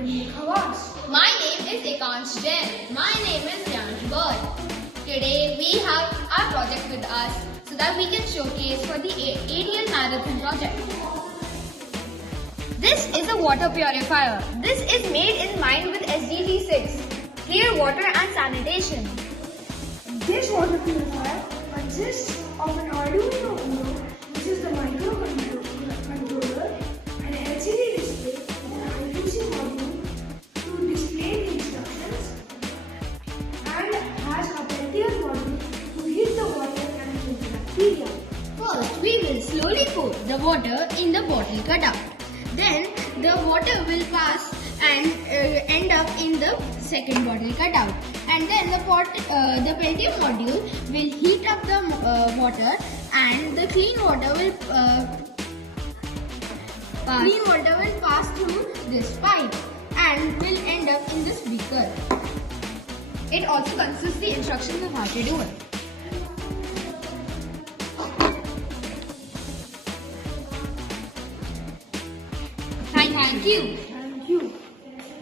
My name is Ekansh Jain. My name is Yansh Bird. Today we have our project with us so that we can showcase for the ADL Marathon project. This is a water purifier. This is made in line with SDG 6, clear water and sanitation. This water purifier consists of an Arduino Uno, which is the microcontroller, an LCD display, and an I2C module to display the instructions, and has a Peltier module to heat the water and kill the bacteria. First, we will slowly pour the water in the bottle cutout. Then, the water will pass and end up in the second bottle cutout. And then the Peltier module will heat up the water, and the clean water will pass through this pipe and will end up in this beaker. It also consists the instructions of how to do it. Thank you. Thank you.